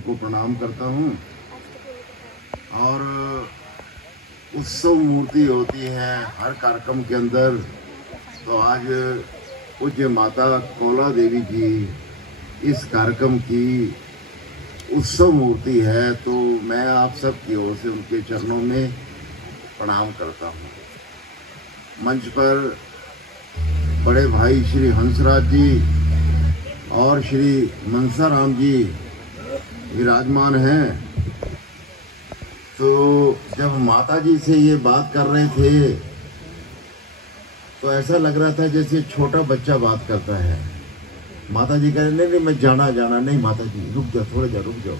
को प्रणाम करता हूँ। और उत्सव मूर्ति होती है हर कार्यक्रम के अंदर। तो आज पूज्य माता कौला देवी की इस कार्यक्रम की उत्सव मूर्ति है, तो मैं आप सब की ओर से उनके चरणों में प्रणाम करता हूँ। मंच पर बड़े भाई श्री हंसराज जी और श्री मनसा राम जी विराजमान हैं। तो जब माता जी से ये बात कर रहे थे तो ऐसा लग रहा था जैसे छोटा बच्चा बात करता है। माता जी कह रहे नहीं मैं जाना नहीं माता जी रुक जाओ, थोड़ा जा रुक जाओ।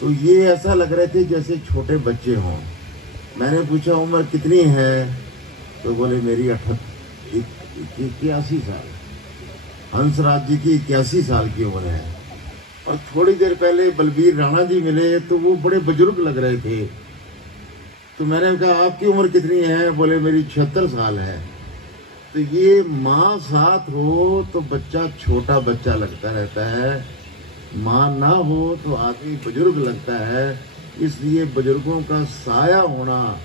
तो ये ऐसा लग रहे थे जैसे छोटे बच्चे हों। मैंने पूछा उम्र कितनी है, तो बोले मेरी 81 साल। हंसराज जी की 81 साल की उम्र है। और थोड़ी देर पहले बलबीर राणा जी मिले तो वो बड़े बुजुर्ग लग रहे थे। तो मैंने कहा आपकी उम्र कितनी है, बोले मेरी 76 साल है। तो ये माँ साथ हो तो बच्चा छोटा बच्चा लगता रहता है, माँ ना हो तो आदमी बुजुर्ग लगता है। इसलिए बुजुर्गों का साया होना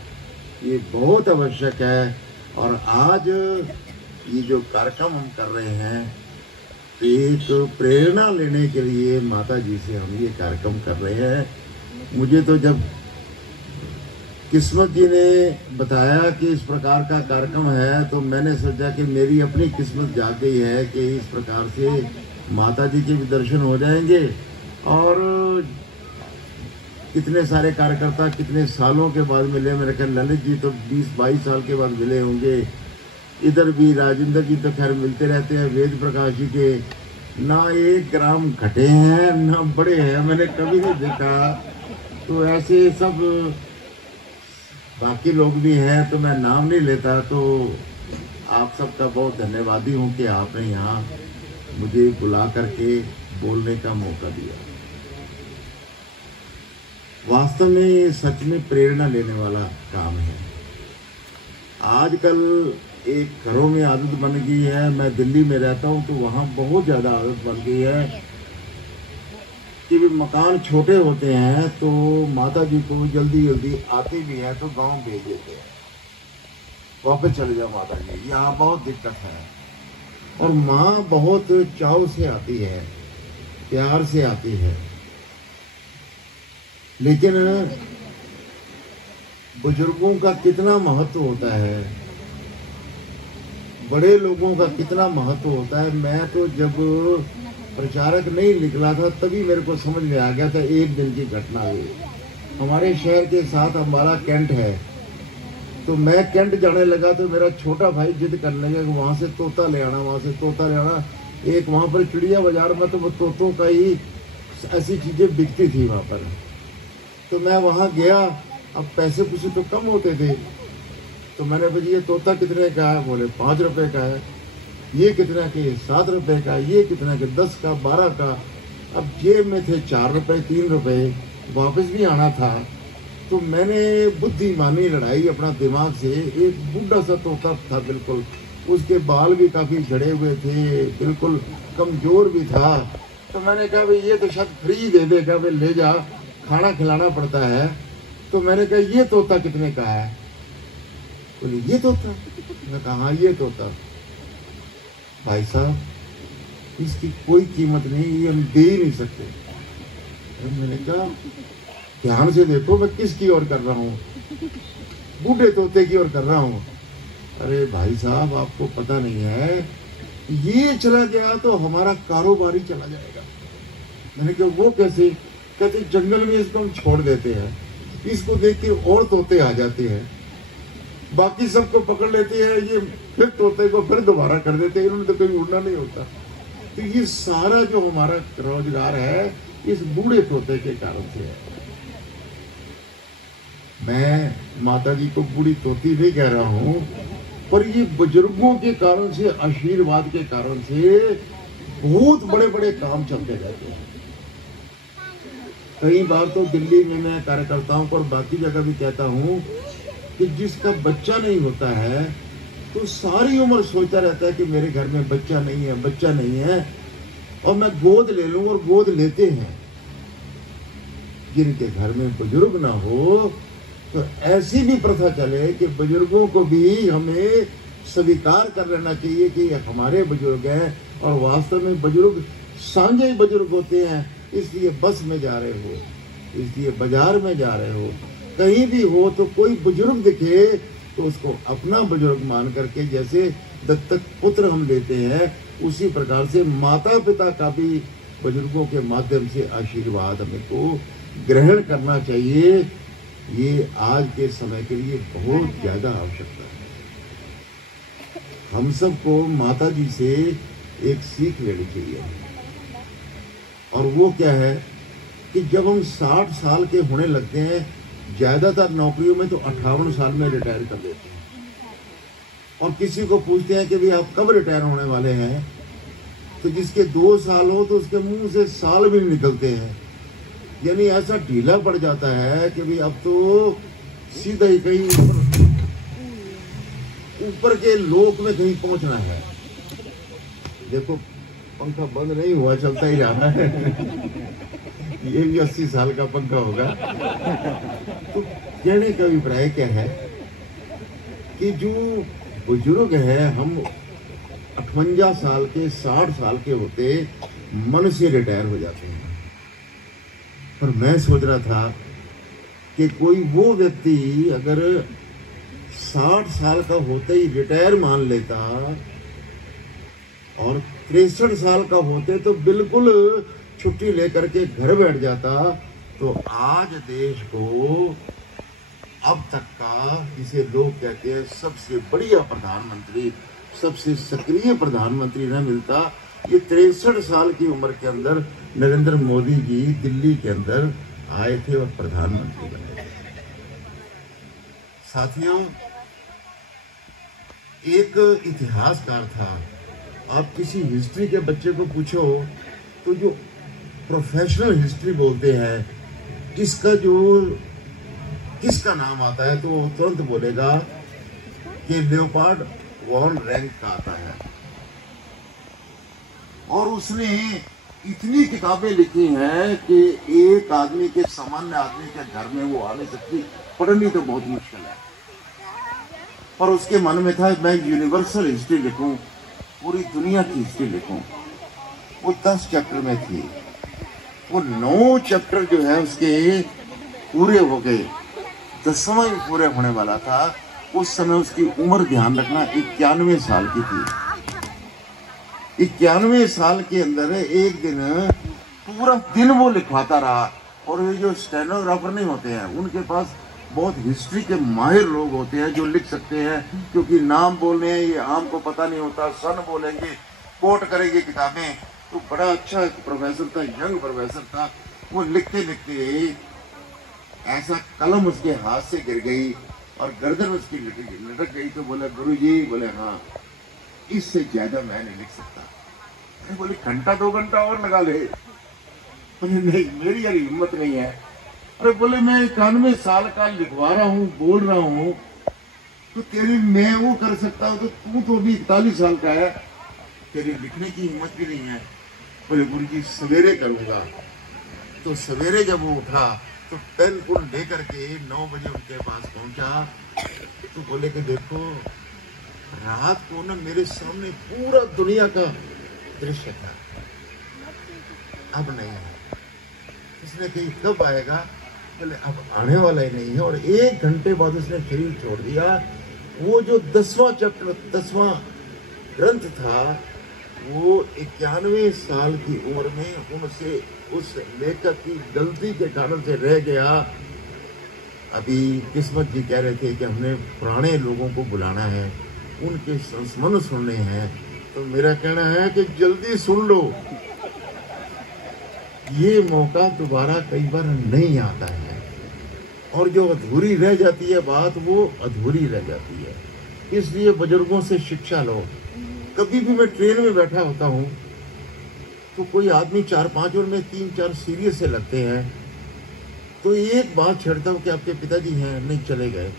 ये बहुत आवश्यक है। और आज ये जो कार्यक्रम हम कर रहे हैं, एक प्रेरणा लेने के लिए माता जी से हम ये कार्यक्रम कर रहे हैं। मुझे तो जब किस्मत जी ने बताया कि इस प्रकार का कार्यक्रम है, तो मैंने सोचा कि मेरी अपनी किस्मत जाग गई है कि इस प्रकार से माता जी के भी दर्शन हो जाएंगे। और कितने सारे कार्यकर्ता कितने सालों के बाद मिले, मेरे ख्याल ललित जी तो 20-22 साल के बाद मिले होंगे। इधर भी राजेंद्र जी तो खैर मिलते रहते हैं। वेद प्रकाश जी के ना 1 ग्राम घटे हैं ना बड़े हैं, मैंने कभी नहीं देखा। तो ऐसे सब बाकी लोग भी हैं, तो मैं नाम नहीं लेता। तो आप सबका बहुत धन्यवादी हूँ कि आपने यहाँ मुझे बुला करके बोलने का मौका दिया। वास्तव में ये सच में प्रेरणा लेने वाला काम है। आजकल एक घरों में आदत बन गई है, मैं दिल्ली में रहता हूँ तो वहाँ बहुत ज़्यादा आदत बन गई है कि भी मकान छोटे होते हैं तो माता जी को जल्दी आती भी है तो गांव भेज देते हैं, वापस चले जाओ माता जी, यहाँ बहुत दिक्कत है। और माँ बहुत चाव से आती है, प्यार से आती है। लेकिन बुजुर्गों का कितना महत्व होता है, बड़े लोगों का कितना महत्व होता है। मैं तो जब प्रचारक नहीं निकला था तभी मेरे को समझ में आ गया था। एक दिन की घटना हुई, हमारे शहर के साथ हमारा कैंट है, तो मैं कैंट जाने लगा तो मेरा छोटा भाई जिद करने लगा कि वहाँ से तोता ले आना, वहाँ से तोता ले आना। एक वहाँ पर चिड़िया बाजार में तो वो तोतों का ही ऐसी चीज़ें बिकती थी वहाँ पर। तो मैं वहाँ गया, अब पैसे पूछे तो कम होते थे। तो मैंने बोला ये तोता कितने का है, बोले 5 रुपए का है। ये कितना के, 7 रुपए का। ये कितना के, 10 का, 12 का। अब जेब में थे 4 रुपए 3 रुपए, वापस भी आना था। तो मैंने बुद्धिमानी लड़ाई अपना दिमाग से। एक बूढ़ा सा तोता था, बिल्कुल उसके बाल भी काफ़ी झड़े हुए थे, बिल्कुल कमज़ोर भी था। तो मैंने कहा भाई ये तो शायद फ्री दे देगा, भाई ले जा, खाना खिलाना पड़ता है। तो मैंने कहा ये तोता कितने का है, बोले ये तोता। मैंने कहा हाँ ये तोता। भाई साहब इसकी कोई कीमत नहीं, ये हम दे ही नहीं सकते। मैंने कहा ध्यान से देखो मैं किसकी ओर कर रहा हूँ, बूढ़े तोते की ओर कर रहा हूँ। अरे भाई साहब आपको पता नहीं है, ये चला गया तो हमारा कारोबार ही चला जाएगा। मैंने कहा वो कैसे, कहते जंगल में इसको हम छोड़ देते हैं, इसको देख के और तोते आ जाते हैं, बाकी सबको पकड़ लेते हैं, ये फिर तोते को फिर दोबारा कर देते हैं, इन्होंने तो कभी उड़ना नहीं होता। तो ये सारा जो हमारा रोजगार है इस बूढ़े तोते के कारण से है। मैं माता जी को बूढ़ी तोती नहीं कह रहा हूँ, पर ये बुजुर्गों के कारण से, आशीर्वाद के कारण से बहुत बड़े बड़े काम चलते रहते हैं। कई बार तो दिल्ली में मैं कार्यकर्ताओं को और बाकी जगह भी कहता हूँ कि जिसका बच्चा नहीं होता है तो सारी उम्र सोचता रहता है कि मेरे घर में बच्चा नहीं है, बच्चा नहीं है, और मैं गोद ले लूं, और गोद लेते हैं। जिनके घर में बुजुर्ग ना हो, तो ऐसी भी प्रथा चले कि बुजुर्गों को भी हमें स्वीकार कर लेना चाहिए कि ये हमारे बुजुर्ग हैं, और वास्तव में बुजुर्ग सांझे ही बुजुर्ग होते हैं। इसलिए बस में जा रहे हो, इसलिए बाजार में जा रहे हो, कहीं भी हो तो कोई बुजुर्ग दिखे तो उसको अपना बुजुर्ग मान करके, जैसे दत्तक पुत्र हम लेते हैं, उसी प्रकार से माता पिता का भी बुजुर्गों के माध्यम से आशीर्वाद हमें को ग्रहण करना चाहिए। ये आज के समय के लिए बहुत ज्यादा आवश्यकता है। हम सबको माता जी से एक सीख लेनी चाहिए, और वो क्या है कि जब हम 60 साल के होने लगते हैं, ज्यादातर नौकरियों में तो 58 साल में रिटायर कर देते हैं, और किसी को पूछते हैं कि भाई आप कब रिटायर होने वाले हैं, तो जिसके 2 साल हो तो उसके मुंह से साल भी निकलते हैं। यानी ऐसा ढीला पड़ जाता है कि भाई अब तो सीधा ही कहीं ऊपर के लोक में कहीं पहुंचना है। देखो पंखा बंद नहीं हुआ, चलता ही रहा है। ये भी 80 साल का पंखा होगा। तो कहने का अभिप्राय क्या है कि जो बुजुर्ग है, हम 58 साल के 60 साल के होते मन से रिटायर हो जाते हैं। पर मैं सोच रहा था कि कोई वो व्यक्ति अगर 60 साल का होते ही रिटायर मान लेता और 63 साल का होते तो बिल्कुल छुट्टी लेकर के घर बैठ जाता, तो आज देश को अब तक का, जिसे लोग कहते हैं सबसे बढ़िया प्रधानमंत्री, सबसे सक्रिय प्रधानमंत्री न मिलता। ये 63 साल की उम्र के अंदर नरेंद्र मोदी जी दिल्ली के अंदर आए थे और प्रधानमंत्री बने थे। साथियों, एक इतिहासकार था, आप किसी हिस्ट्री के बच्चे को पूछो तो जो प्रोफेशनल हिस्ट्री बोलते हैं, किसका नाम आता है तो वो तुरंत बोलेगा कि लियोपार्ड वॉन रैंक का आता है। और उसने इतनी किताबें लिखी हैं कि एक आदमी के, सामान्य आदमी के घर में वो आ नहीं सकती, पढ़नी तो बहुत मुश्किल है। पर उसके मन में था मैं यूनिवर्सल हिस्ट्री लिखूं, पूरी दुनिया की हिस्ट्री लिखूं। वो 10 चैप्टर में थी, वो 9 चैप्टर जो है उसके पूरे हो गए, 10वां भी पूरे होने वाला था। उस समय उसकी उम्र, ध्यान रखना, 91 साल की थी। 91 साल के अंदर एक दिन पूरा दिन वो लिखवाता रहा। और ये जो स्टेनोग्राफर नहीं होते हैं, उनके पास बहुत हिस्ट्री के माहिर लोग होते हैं जो लिख सकते हैं, क्योंकि नाम बोलने हैं ये आम को पता नहीं होता, सन बोलेंगे, कोट करेंगे किताबें। तो बड़ा अच्छा प्रोफेसर था, यंग प्रोफेसर था। वो लिखते लिखते ऐसा कलम उसके हाथ से गिर गई और गर्दन उसकी लटक गई। तो बोला गुरुजी, बोले हाँ, इससे ज्यादा मैं नहीं लिख सकता। अरे बोले घंटा 2 घंटा और लगा ले। बोले नहीं, मेरी यार हिम्मत नहीं है। अरे बोले मैं 91 साल का लिखवा रहा हूँ, बोल रहा हूँ, तो तेरी मैं वो कर सकता हूँ, तो तू तो अभी 41 साल का है, तेरी लिखने की हिम्मत भी नहीं है। बोले गुरुजी सवेरे करूंगा। तो सवेरे जब वो उठा तो पेन पुन लेकर के 9 बजे उनके पास पहुंचा। तो बोले कि देखो, रात को ना मेरे सामने पूरा दुनिया का दृश्य था, अब नहीं है। इसने कही कब आएगा? बोले अब आने वाला ही नहीं है। और 1 घंटे बाद उसने शरीर छोड़ दिया। वो जो 10वां चैप्टर, 10वां ग्रंथ था, वो 91 साल की उम्र में उनसे, उस लेखक की गलती के कारण से रह गया। अभी किस्मत जी कह रहे थे कि हमने पुराने लोगों को बुलाना है, उनके संस्मरण सुनने हैं। तो मेरा कहना है कि जल्दी सुन लो, ये मौका दोबारा कई बार नहीं आता है। और जो अधूरी रह जाती है बात, वो अधूरी रह जाती है। इसलिए बुजुर्गों से शिक्षा लो। कभी भी मैं ट्रेन में बैठा होता हूँ तो कोई आदमी 4-5 और में 3-4 सीरियस से लगते हैं, तो एक बात छेड़ता हूँ कि आपके पिताजी हैं, नहीं चले गए।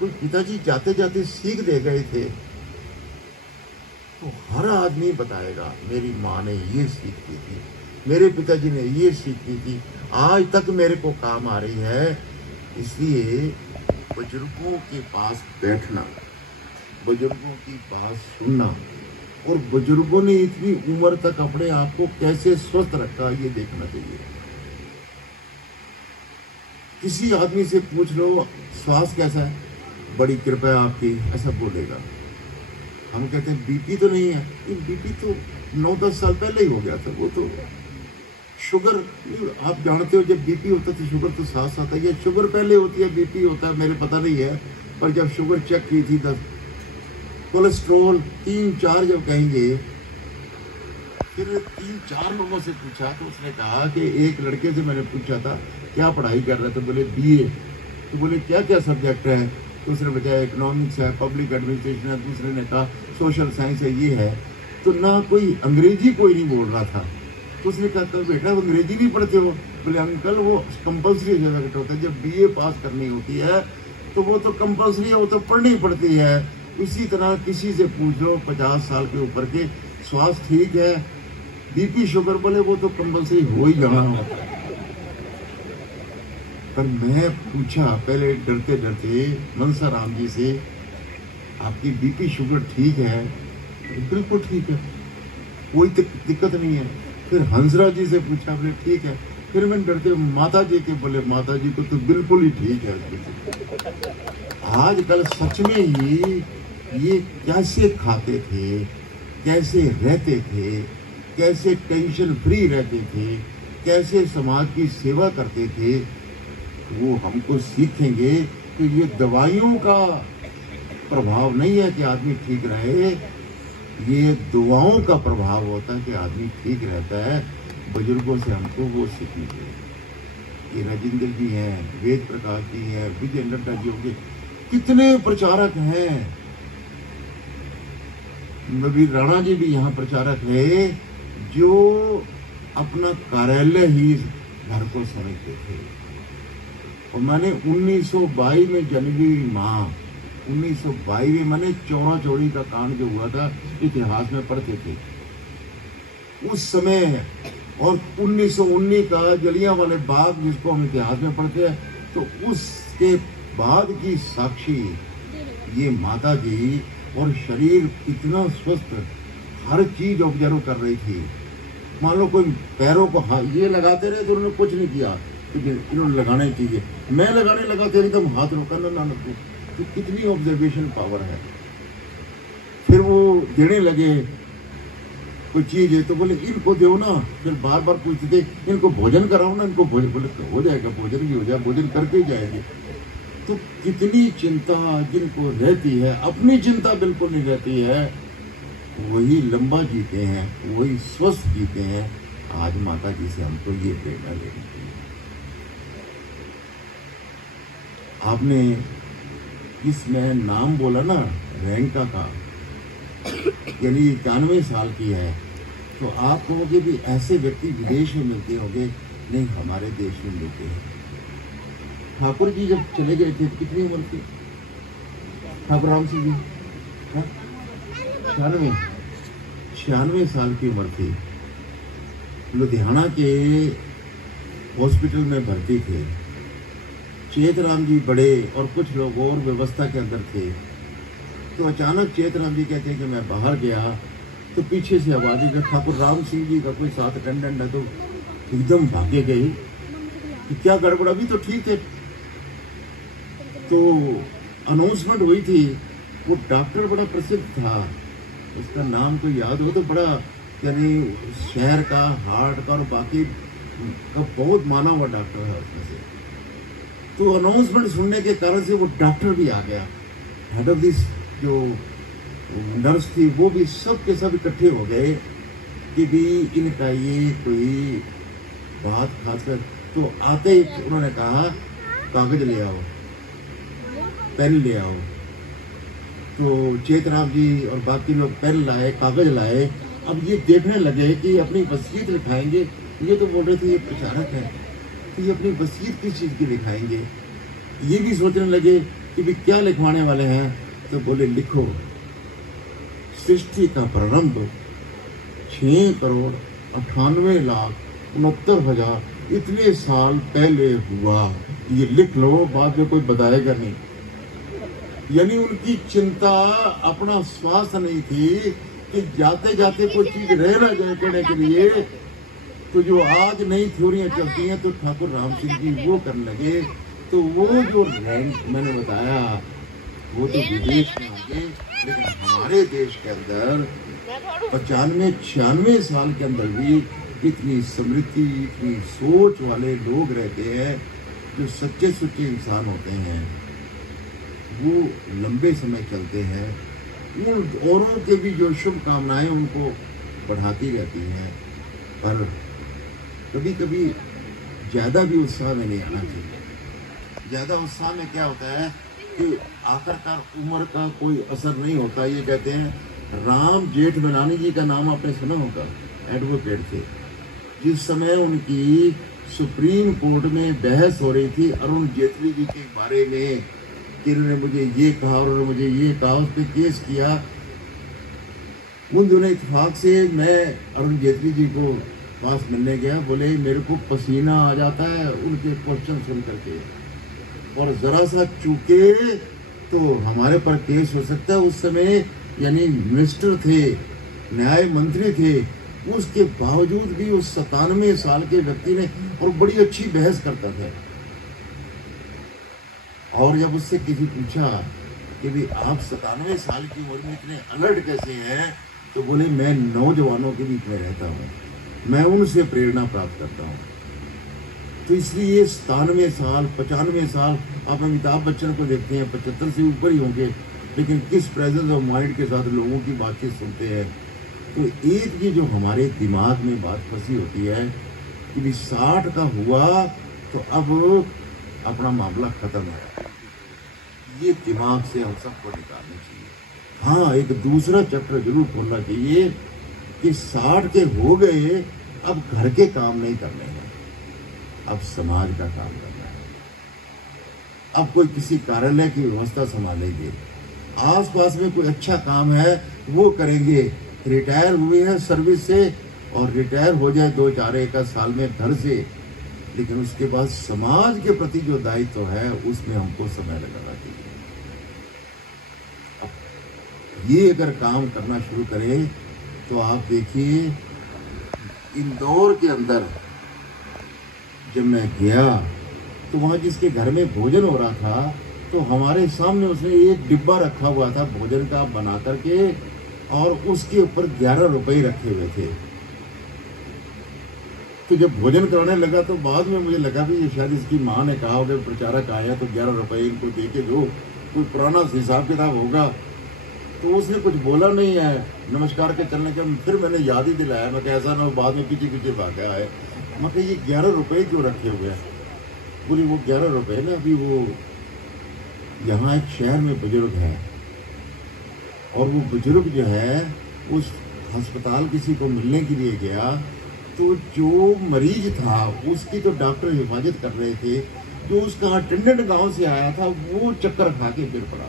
कोई पिताजी जाते जाते सीख दे गए थे, तो हर आदमी बताएगा मेरी माँ ने ये सीख दी थी। मेरे पिताजी ने ये सीख दी थी, आज तक मेरे को काम आ रही है। इसलिए बुजुर्गों के पास बैठना, बुजुर्गों की बात सुनना, और बुजुर्गों ने इतनी उम्र तक अपने आप को कैसे स्वस्थ रखा ये देखना चाहिए। किसी आदमी से पूछ लो स्वास्थ्य कैसा है, बड़ी कृपा है आपकी, ऐसा बोलेगा। हम कहते हैं बीपी तो नहीं है, बीपी तो 9-10 साल पहले ही हो गया था। वो तो शुगर, आप जानते हो जब बीपी होता तो शुगर तो साथ साथ है, या शुगर पहले होती है बीपी होता है, मेरे पता नहीं है। पर जब शुगर चेक की थी 10, कोलेस्ट्रोल 3-4 जब कहेंगे, फिर 3-4 लोगों से पूछा तो उसने कहा कि एक लड़के से मैंने पूछा था क्या पढ़ाई कर रहे थे, बोले BA। तो बोले क्या क्या सब्जेक्ट है, तो उसने बताया इकोनॉमिक्स है, पब्लिक एडमिनिस्ट्रेशन है, दूसरे ने कहा सोशल साइंस है, ये है। तो ना कोई अंग्रेजी कोई नहीं बोल रहा था। तो उसने कहा तो बेटा वो अंग्रेजी नहीं पढ़ते हो, बोले अंकल वो कंपल्सरी सब्जेक्ट होता है, जब BA पास करनी होती है तो वो तो कंपल्सरी है, वो तो पढ़नी पड़ती है। इसी तरह किसी से पूछ लो 50 साल के ऊपर के, स्वास्थ्य ठीक है, बीपी शुगर, बोले वो तो कंपल्सरी हो ही जाना होता है। पर मैं पूछा पहले डरते डरते मनसा राम जी से, आपकी बीपी शुगर ठीक है? बिल्कुल ठीक है, कोई दिक्कत नहीं है। फिर हंसराज जी से पूछा, बोले ठीक है। फिर मैंने डरते माता जी के, बोले माता जी को तो बिल्कुल ही ठीक है। आजकल सच में ही ये कैसे खाते थे, कैसे रहते थे, कैसे टेंशन फ्री रहते थे, कैसे समाज की सेवा करते थे, वो हमको सीखेंगे कि ये दवाइयों का प्रभाव नहीं है कि आदमी ठीक रहे, ये दुआओं का प्रभाव होता है कि आदमी ठीक रहता है। बुजुर्गों से हमको वो सीखेंगे। ये राजेंद्र जी हैं, वेद प्रकाश जी हैं, विजय नड्डा जी होंगे, कितने प्रचारक हैं। नबी राणा जी भी यहाँ प्रचारक है, जो अपना कार्यालय ही घर को समझते थे। और मैंने 1922 में जनवरी माह 1922 में मैंने चौरा चौड़ी का कांड जो हुआ था इतिहास में पढ़ते थे उस समय, और 1919 का जलियांवाला बाग जिसको हम इतिहास में पढ़ते हैं, तो उसके बाद की साक्षी ये माता जी, और शरीर इतना स्वस्थ, हर चीज ऑब्जर्व कर रही थी। मान लो कोई पैरों को ये लगाते रहे तो उन्होंने कुछ नहीं किया, इन्होंने लगाने चाहिए, मैं लगाने लगा तो एकदम हाथ रोका ना, तो कितनी ऑब्जर्वेशन पावर है। फिर वो देने लगे कोई चीज है तो बोले इनको दो ना, फिर बार बार पूछते थे इनको भोजन कराओ ना, इनको भोजन, बोले तो हो जाएगा, भोजन भी हो जाए, भोजन करके ही जाएंगे। तो कितनी चिंता जिनको रहती है, अपनी चिंता बिल्कुल नहीं रहती है, वही लंबा जीते हैं, वही स्वस्थ जीते हैं। आज माता जी से हमको ये प्रेरणा लेनी चाहिए। आपने इसमें नाम बोला ना रैंका का, यानी 91 साल की है, तो आप कहोगे भी ऐसे व्यक्ति विदेश में मिलते होंगे, नहीं हमारे देश में मिलते हैं। ठाकुर जी जब चले गए थे कितनी उम्र थी ठाकुर राम सिंह जी? 96 साल की उम्र थी। लुधियाना के हॉस्पिटल में भर्ती थे। चेतराम जी बड़े और कुछ लोग और व्यवस्था के अंदर थे। तो अचानक चेतराम जी कहते हैं कि मैं बाहर गया, तो पीछे से आवाज़ आई, ठाकुर राम सिंह जी का कोई साथ अटेंडेंट है, तो एकदम भागे गए कि क्या गड़बड़, अभी तो ठीक है। तो अनाउंसमेंट हुई थी, वो डॉक्टर बड़ा प्रसिद्ध था, उसका नाम तो याद हो, तो बड़ा यानी शहर का, हार्ट का और बाकी का बहुत माना हुआ डॉक्टर है उसमें से। तो अनाउंसमेंट सुनने के कारण से वो डॉक्टर भी आ गया, हेड ऑफ दिस जो नर्स थी वो भी, सब के सब इकट्ठे हो गए कि भी इनका ये कोई बात खासकर। तो आते ही उन्होंने कहा कागज ले आओ, पेन ले आओ। तो चेतराम जी और बाकी लोग पेन लाए, कागज लाए। अब ये देखने लगे कि अपनी वसीयत लिखाएंगे। ये तो बोल रहे थे ये प्रचारक है, तो ये अपनी वसीयत किस चीज़ की लिखाएंगे। ये भी सोचने लगे कि भी क्या लिखवाने वाले हैं। तो बोले लिखो, सृष्टि का प्रारंभ 6,98,00,000 69,000 इतने साल पहले हुआ। ये लिख लो, बाद में कोई बताएगा नहीं। यानी उनकी चिंता अपना स्वास्थ्य नहीं थी कि जाते जाते कोई चीज रह ना जाए कहने के लिए। तो जो आज नई थ्योरियां चलती हैं तो ठाकुर राम सिंह जी वो करने लगे। तो वो जो रैंक मैंने बताया वो तो विदेश में होंगे, लेकिन हमारे देश के अंदर 95-96 साल के अंदर भी इतनी समृद्धि, इतनी सोच वाले लोग रहते हैं जो सच्चे सुच्चे इंसान होते हैं। वो लंबे समय चलते हैं, उन औरों के भी जो शुभ कामनाएं उनको बढ़ाती रहती हैं। पर कभी कभी ज़्यादा भी उत्साह में नहीं आना चाहिए। ज़्यादा उत्साह में क्या होता है कि आखिरकार उम्र का कोई असर नहीं होता। ये कहते हैं राम जेठमलानी जी का नाम आपने सुना होगा, एडवोकेट थे। जिस समय उनकी सुप्रीम कोर्ट में बहस हो रही थी अरुण जेटली जी के बारे में कि उन्होंने मुझे ये कहा और उन्होंने मुझे ये कहा, उस पर केस किया। उन दोनों इत्तेफाक से मैं अरुण जेटली जी को पास मिलने गया। बोले मेरे को पसीना आ जाता है उनके क्वेश्चन सुन करके, और जरा सा चूके तो हमारे पर केस हो सकता है। उस समय यानी मिनिस्टर थे, न्याय मंत्री थे, उसके बावजूद भी उस 97 साल के व्यक्ति ने, और बड़ी अच्छी बहस करता था। और जब उससे किसी पूछा कि भी आप 97 साल की उम्र में इतने अलर्ट कैसे हैं, तो बोले मैं नौजवानों के बीच में रहता हूँ, मैं उनसे प्रेरणा प्राप्त करता हूँ। तो इसलिए 97 साल 95 साल आप अमिताभ बच्चन को देखते हैं, 75 से ऊपर ही होंगे, लेकिन किस प्रेजेंस ऑफ माइंड के साथ लोगों की बातचीत सुनते हैं। तो एक ये जो हमारे दिमाग में बात फंसी होती है कि भी 60 का हुआ तो अब अपना मामला खत्म है, ये दिमाग से हम सबको निकालना चाहिए। हाँ, एक दूसरा चक्र जरूर खोलना चाहिए कि 60 के हो गए, अब घर के काम नहीं करने हैं, अब समाज का काम करना है। अब कोई किसी कार्यालय की व्यवस्था संभालेंगे, आसपास में कोई अच्छा काम है वो करेंगे। रिटायर हुए हैं सर्विस से और रिटायर हो जाए 2-4 साल में घर से, लेकिन उसके बाद समाज के प्रति जो दायित्व है उसमें हमको समय लगाना चाहिए। अब ये अगर काम करना शुरू करें तो आप देखिए, इंदौर के अंदर जब मैं गया तो वहाँ जिसके घर में भोजन हो रहा था, तो हमारे सामने उसने एक डिब्बा रखा हुआ था भोजन का बना करके, और उसके ऊपर 11 रुपए रखे हुए थे। तो जब भोजन कराने लगा तो बाद में मुझे लगा कि ये शायद इसकी माँ ने कहा होगा प्रचारक आया तो 11 रुपए इनको दे के दो, कोई पुराना हिसाब किताब होगा। तो उसने कुछ बोला नहीं है, नमस्कार के चलने के। फिर मैंने याद ही दिलाया, मैं ऐसा ना बाद में पीछे पीछे भागा है। मैं ये 11 रुपए क्यों रखे हुए हैं? बोली वो 11 रुपए ना, अभी वो यहाँ एक शहर में बुजुर्ग है, और वो बुजुर्ग जो है उस अस्पताल किसी को मिलने के लिए गया, तो जो मरीज था उसकी तो डॉक्टर हिफाजत कर रहे थे, जो उसका अटेंडेंट गांव से आया था वो चक्कर खा के गिर पड़ा।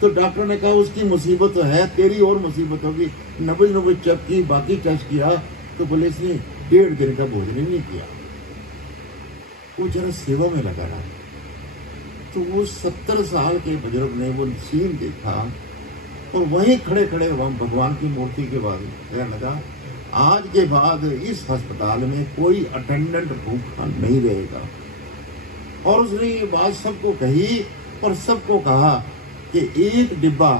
तो डॉक्टर ने कहा उसकी मुसीबत तो है, तेरी और मुसीबत होगी। नब्बे चेक की, बाकी टेस्ट किया, तो बोले इसने 1.5 दिन का भोजन ही नहीं किया। वो जरा सेवा में लगा रहा। तो वो 70 साल के बुजुर्ग ने वो सीन देखा और वहीं खड़े खड़े वहाँ भगवान की मूर्ति के बाद कहने लगा, आज के बाद इस अस्पताल में कोई अटेंडेंट भूखा नहीं रहेगा। और उसने ये बात सबको कही और सबको कहा कि एक डिब्बा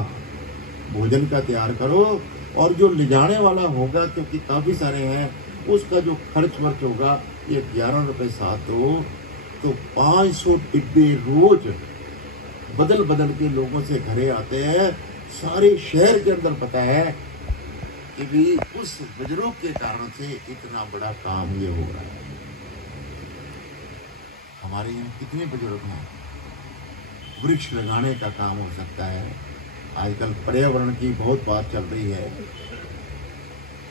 भोजन का तैयार करो, और जो ले जाने वाला होगा, क्योंकि काफ़ी सारे हैं, उसका जो खर्च वर्च होगा ये 11 रुपए साथ दो। तो 500 डिब्बे रोज बदल बदल के लोगों से घरे आते हैं। सारे शहर के अंदर पता है कि भी उस बुजुर्ग के कारण से इतना बड़ा काम ये हो रहा है। हमारे यहाँ कितने बुजुर्ग हैं? वृक्ष लगाने का काम हो सकता है। आजकल पर्यावरण की बहुत बात चल रही है।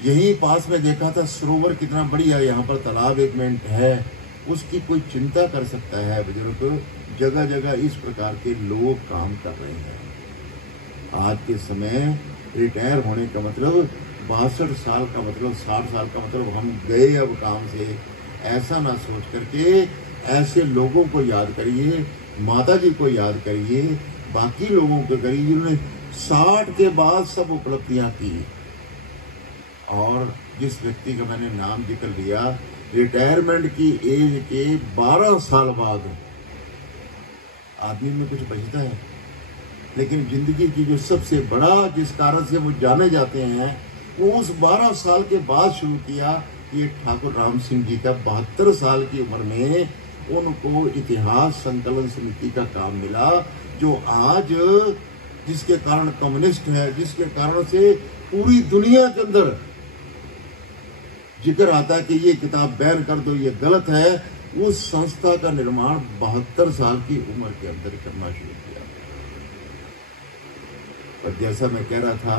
यहीं पास में देखा था सरोवर कितना बढ़िया, यहाँ पर तालाब एक मिनट है, उसकी कोई चिंता कर सकता है बुजुर्ग? जगह जगह इस प्रकार के लोग काम कर रहे हैं। आज के समय रिटायर होने का मतलब 62 साल का मतलब 60 साल का मतलब हम गए अब काम से, ऐसा ना सोच करके ऐसे लोगों को याद करिए, माता जी को याद करिए, बाकी लोगों को करिए जिन्होंने 60 के बाद सब उपलब्धियां की। और जिस व्यक्ति का मैंने नाम जिक्र लिया, रिटायरमेंट की एज के 12 साल बाद आदमी में कुछ बचता है, लेकिन जिंदगी की जो सबसे बड़ा जिस कारण से वो जाने जाते हैं वो उस 12 साल के बाद शुरू किया। ये ठाकुर राम सिंह जी का 72 साल की उम्र में उनको इतिहास संकलन समिति का काम मिला, जो आज जिसके कारण कम्युनिस्ट है, जिसके कारण से पूरी दुनिया के अंदर जिक्र आता है कि ये किताब बैन कर दो, ये गलत है। उस संस्था का निर्माण 72 साल की उम्र के अंदर करना शुरू किया। पर जैसा मैं कह रहा था,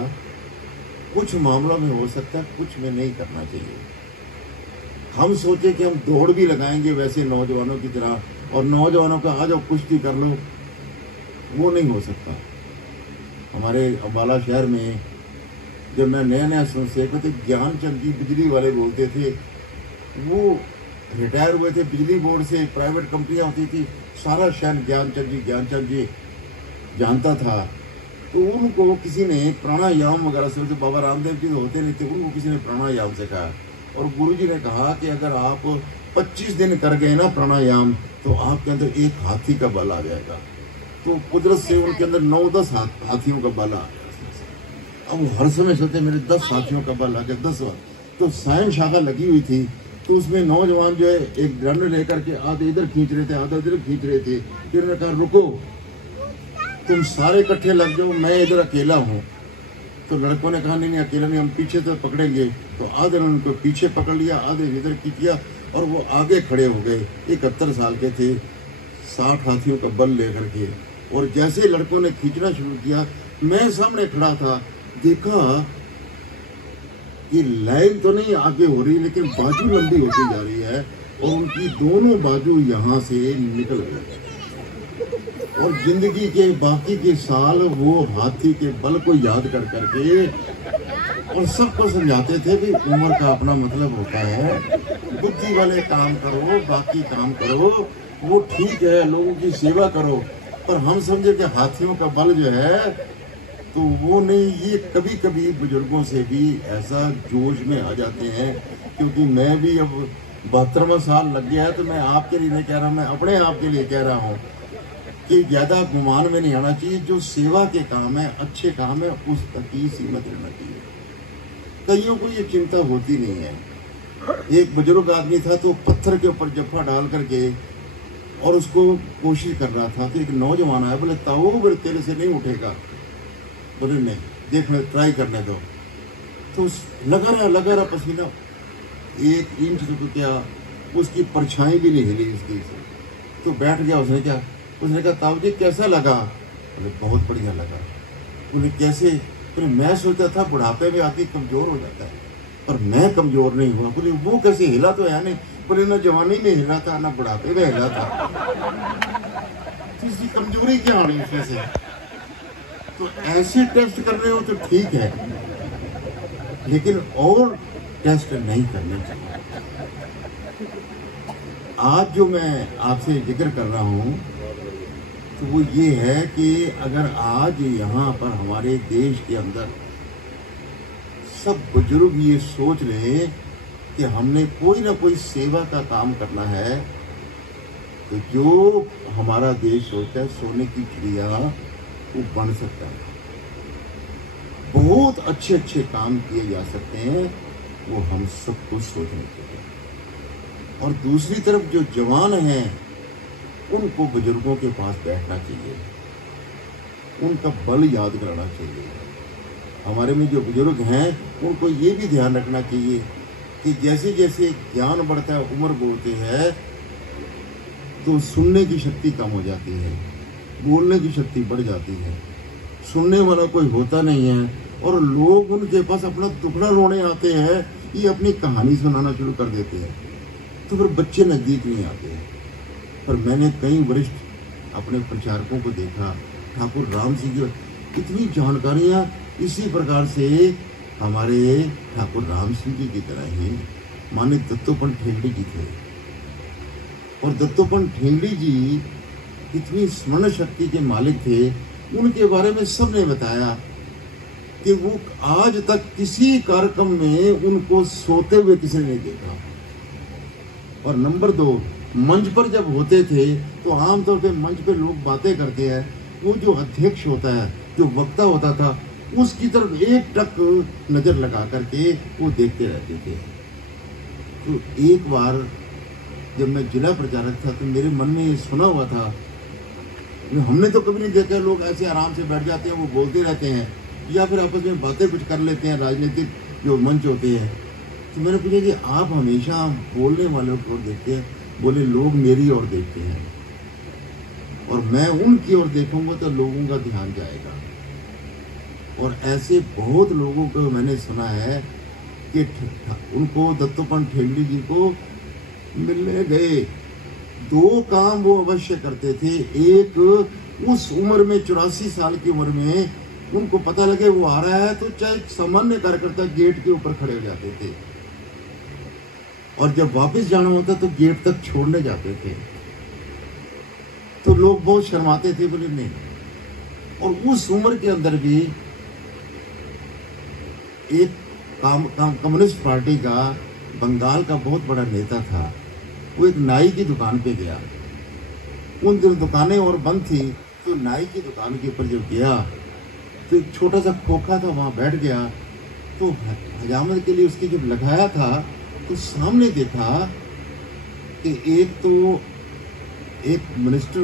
कुछ मामलों में हो सकता है, कुछ में नहीं करना चाहिए। हम सोचे कि हम दौड़ भी लगाएंगे वैसे नौजवानों की तरह, और नौजवानों का आ जाओ कुश्ती कर लो, वो नहीं हो सकता। हमारे अम्बाला शहर में जब मैं नया नया सेवक थे, ज्ञानचंद जी बिजली वाले बोलते थे, वो रिटायर हुए थे बिजली बोर्ड से, प्राइवेट कंपनियां होती थी, सारा शहर ज्ञानचंद जी जानता था। तो उनको किसी ने प्राणायाम वगैरह से, बाबा रामदेव जी होते नहीं थे, उनको किसी ने प्राणायाम सिखाया, और गुरुजी ने कहा कि अगर आप 25 दिन कर गए ना प्राणायाम, तो आपके अंदर एक हाथी का बल आ जाएगा। तो कुदरत से उनके अंदर 9-10 हाथियों का बल आ गया। अब हर समय सोचते मेरे 10 हाथियों का बल आ गया, 10 बार। तो सायन शाखा लगी हुई थी, तो उसमें नौजवान जो है एक डंड लेकर के आधे इधर खींच रहे थे, आधे इधर खींच रहे थे। फिर उन्होंने कहा रुको, तुम सारे इकट्ठे लग जाओ, मैं इधर अकेला हूँ। तो लड़कों ने कहा नहीं अकेला नहीं, हम पीछे तो पकड़ेंगे। तो आधे ने उनको पीछे पकड़ लिया, आधे इधर खींच, और वो आगे खड़े हो गए। 71 साल के थे, 60 हाथियों का बल लेकर के। और जैसे लड़कों ने खींचना शुरू किया, मैं सामने खड़ा था, देखा ये लाइन तो नहीं आगे हो रही, लेकिन बाजू लंबी होती जा रही है, और उनकी दोनों बाजू यहाँ से निकल गई। और जिंदगी के बाकी के साल वो हाथी के बल को याद कर करके और सबको समझाते थे कि उम्र का अपना मतलब होता है, बुद्धि वाले काम करो, बाकी काम करो, वो ठीक है, लोगों की सेवा करो। पर हम समझे कि हाथियों का बल जो है तो वो नहीं। ये कभी कभी बुजुर्गों से भी ऐसा जोश में आ जाते हैं, क्योंकि मैं भी अब 72वां साल लग गया है, तो मैं आपके लिए नहीं कह रहा, मैं अपने आप के लिए कह रहा हूँ कि ज़्यादा गुमान में नहीं आना चाहिए। जो सेवा के काम है, अच्छे काम है, उस तक ही सीमित रहना चाहिए। कईयों को ये चिंता होती नहीं है। एक बुजुर्ग आदमी था, तो पत्थर के ऊपर जफ्फा डाल करके और उसको कोशिश कर रहा था, तो एक नौजवान आया, बोले ताऊ अगर तेरे से नहीं उठेगा, बोले नहीं, देख ले, ट्राई करने दो। तो लगा रहा पसीना, 1 इंच तो क्या उसकी परछाई भी नहीं हिली इसकी से। तो बैठ गया। उसने कहा ताऊ जी कैसा लगा? बोले बहुत बढ़िया लगा। बोले कैसे? बोले मैं सोचता था बुढ़ापे में आदमी कमजोर हो जाता है, पर मैं कमजोर नहीं हुआ। बोले वो कैसे? हिला तो है नहीं। बोले ना जवानी में हिला था, ना बुढ़ापे में हिला था। तो इसकी कमजोरी क्या होनी इसमें से? तो ऐसे टेस्ट कर रहे हो तो ठीक है, लेकिन और टेस्ट नहीं करने चाहिए। आज जो मैं आपसे जिक्र कर रहा हूँ तो वो ये है कि अगर आज यहाँ पर हमारे देश के अंदर सब बुजुर्ग ये सोच लें कि हमने कोई ना कोई सेवा का काम करना है, तो जो हमारा देश होता है सोने की चिड़िया वो बन सकता है। बहुत अच्छे अच्छे काम किए जा सकते हैं, वो हम सबको सोचने चाहिए। और दूसरी तरफ जो जवान हैं उनको बुजुर्गों के पास बैठना चाहिए, उनका बल याद कराना चाहिए। हमारे में जो बुजुर्ग हैं उनको ये भी ध्यान रखना चाहिए कि जैसे जैसे ज्ञान बढ़ता है, उम्र बढ़ती है, तो सुनने की शक्ति कम हो जाती है, बोलने की शक्ति बढ़ जाती है, सुनने वाला कोई होता नहीं है, और लोग उनके पास अपना दुखड़ा रोने आते हैं, ये अपनी कहानी सुनाना शुरू कर देते हैं, तो फिर बच्चे नज़दीक नहीं आते हैं। पर मैंने कई वरिष्ठ अपने प्रचारकों को देखा, ठाकुर राम सिंह की इतनी जानकारियाँ इसी प्रकार से हमारे ठाकुर राम सिंह जी की तरह ही माननीय दत्तोपंत ठेंगड़ी जी थे। और दत्तोपंत ठेंगड़ी जी कितनी स्मरण शक्ति के मालिक थे, उनके बारे में सबने बताया कि वो आज तक किसी कार्यक्रम में उनको सोते हुए किसी ने नहीं देखा। और नंबर 2, मंच पर जब होते थे तो आमतौर पे मंच पे लोग बातें करते हैं, वो जो अध्यक्ष होता है, जो वक्ता होता था, उसकी तरफ एक टक नजर लगा करके वो देखते रहते थे। तो एक बार जब मैं जिला प्रचारक था तो मेरे मन में ये सुना हुआ था, हमने तो कभी नहीं देखा लोग ऐसे आराम से बैठ जाते हैं, वो बोलते रहते हैं या फिर आपस में बातें कुछ कर लेते हैं, राजनीतिक जो मंच होते हैं। तो मैंने पूछा कि आप हमेशा बोलने वालों की ओर देखते हैं? बोले लोग मेरी ओर देखते हैं और मैं उनकी ओर देखूंगा तो लोगों का ध्यान जाएगा। और ऐसे बहुत लोगों को मैंने सुना है कि उनको दत्तोपंत ठेंगड़ी जी को मिलने गए, 2 काम वो अवश्य करते थे। एक, उस उम्र में 84 साल की उम्र में उनको पता लगे वो आ रहा है तो चाहे सामान्य कार्यकर्ता गेट के ऊपर खड़े हो जाते थे, और जब वापस जाना होता तो गेट तक छोड़ने जाते थे। तो लोग बहुत शर्माते थे, बोले नहीं। और उस उम्र के अंदर भी एक कम्युनिस्ट पार्टी का बंगाल का बहुत बड़ा नेता था, वो एक नाई की दुकान पे गया। उन दिन दुकानें और बंद थी, तो नाई की दुकान के ऊपर जब गया तो एक छोटा सा खोखा था, वहां बैठ गया। तो हजामत के लिए उसकी जब लगाया था तो सामने देखा कि एक मिनिस्टर,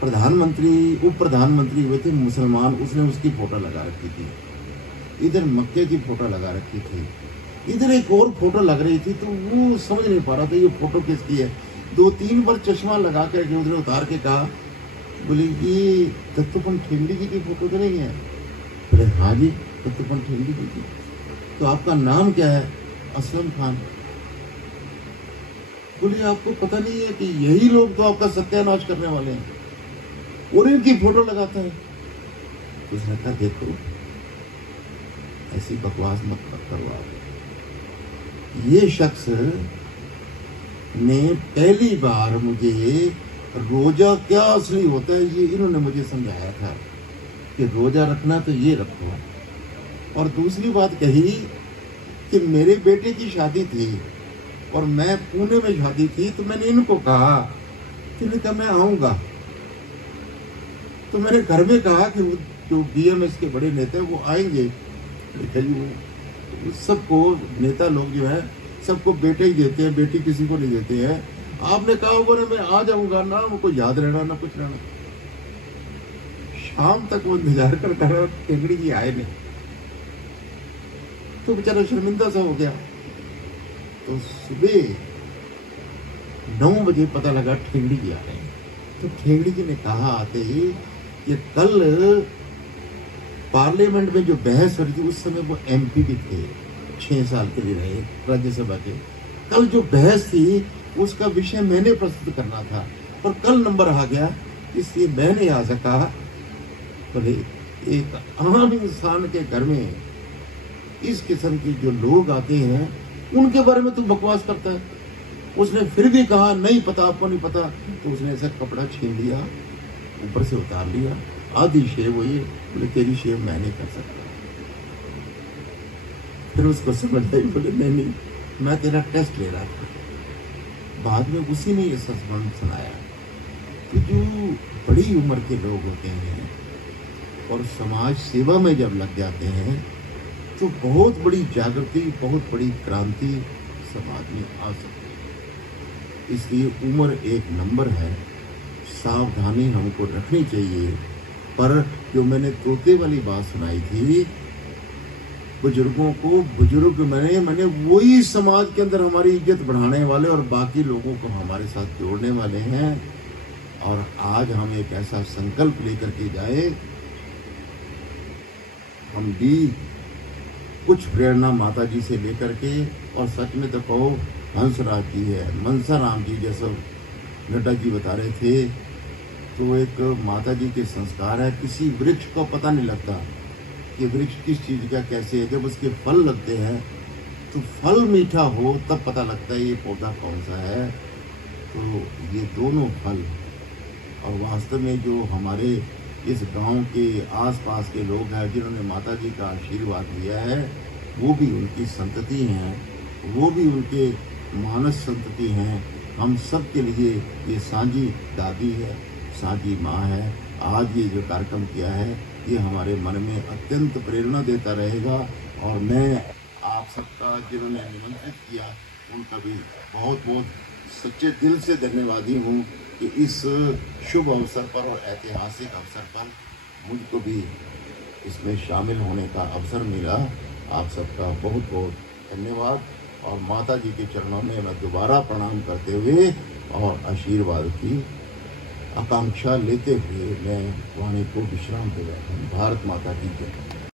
प्रधानमंत्री, उप प्रधानमंत्री हुए थे मुसलमान, उसने उसकी फोटो लगा रखी थी। इधर मक्के की फोटो लगा रखी थी, इधर एक और फोटो लग रही थी। तो वो समझ नहीं पा रहा था ये फोटो किसकी है। 2-3 बार चश्मा लगा कर उधर उतार के कहा, बोले ये दत्तोपंत ठेंगड़ी जी की फोटो तो नहीं है? बोले हाँ जी, दत्तोपंत ठेंगड़ी जी की। तो आपका नाम क्या है? असलम खान। बोले आपको पता नहीं है कि यही लोग तो आपका सत्यानाश करने वाले हैं और इनकी फोटो लगाता है? उसने कहा देखो ऐसी बकवास मत करो आप। ये शख्स ने पहली बार मुझे रोजा क्या असली होता है ये इन्होंने मुझे समझाया था कि रोजा रखना तो ये रखो। और दूसरी बात कही कि मेरे बेटे की शादी थी और मैं पुणे में शादी थी, तो मैंने इनको कहा कि मैं आऊंगा। तो मैंने घर में कहा कि वो जो बीएमएस के बड़े नेता वो आएंगे, सबको नेता लोग जो है सबको बेटे ही देते हैं, बेटी किसी को नहीं देते हैं। आपने कहा होगा ना मैं आ जाऊंगा, ना उनको याद रहना ना कुछ रहना। शाम तक वो इंतजार करता रहा, ठेंगड़ी जी आए नहीं। तो बेचारा शर्मिंदा सा हो गया। तो सुबह 9 बजे पता लगा ठेंगड़ी जी आ रहे हैं। तो ठेंगड़ी जी ने कहा आते ही कि कल पार्लियामेंट में जो बहस हो रही थी, उस समय वो एमपी भी थे, 6 साल के लिए रहे राज्यसभा के। कल जो बहस थी उसका विषय मैंने प्रस्तुत करना था और कल नंबर आ गया, इसलिए मैं नहीं आ सका। तो एक आम इंसान के घर में इस किस्म के जो लोग आते हैं उनके बारे में तू बकवास करता है। उसने फिर भी कहा नहीं पता, आपको नहीं पता। तो उसने ऐसा कपड़ा छीन लिया, ऊपर से उतार लिया, आधी शेव हुई, बोले तेरी शेव मैं नहीं कर सकता। फिर उसको समझ आई, बोले नहीं मैं तेरा टेस्ट ले रहा था। बाद में उसी ने ये सस्पेंस सुनाया। तो जो बड़ी उम्र के लोग होते हैं और समाज सेवा में जब लग जाते हैं तो बहुत बड़ी जागृति, बहुत बड़ी क्रांति समाज में आ सकती है। इसलिए उम्र एक नंबर है, सावधानी हमको रखनी चाहिए। पर जो मैंने तोते वाली बात सुनाई थी, बुजुर्गों को बुजुर्ग मैंने वही समाज के अंदर हमारी इज्जत बढ़ाने वाले और बाकी लोगों को हमारे साथ जोड़ने वाले हैं। और आज हम एक ऐसा संकल्प लेकर के जाए, हम भी कुछ प्रेरणा माता जी से लेकर के, और सच में तो कहो हंसराज जी है, मनसा राम जी जैसा नड्डा जी बता रहे थे, तो एक माता जी के संस्कार है। किसी वृक्ष को पता नहीं लगता कि वृक्ष किस चीज़ का कैसे है। जब उसके फल लगते हैं तो फल मीठा हो तब पता लगता है ये पौधा कौन सा है। तो ये दोनों फल, और वास्तव में जो हमारे इस गांव के आसपास के लोग हैं जिन्होंने माता जी का आशीर्वाद लिया है, वो भी उनकी संतति हैं, वो भी उनके मानस संतति हैं। हम सब के लिए ये साँझी दादी है, साँझी माँ है। आज ये जो कार्यक्रम किया है ये हमारे मन में अत्यंत प्रेरणा देता रहेगा, और मैं आप सबका जिन्होंने निमंत्रित किया उनका भी बहुत बहुत सच्चे दिल से धन्यवादी हूँ कि इस शुभ अवसर पर और ऐतिहासिक अवसर पर मुझको भी इसमें शामिल होने का अवसर मिला। आप सबका बहुत बहुत धन्यवाद, और माता जी के चरणों में मैं दोबारा प्रणाम करते हुए और आशीर्वाद की आकांक्षा लेते हुए मैं वाणी को विश्राम दे रहा हूँ। भारत माता की जय।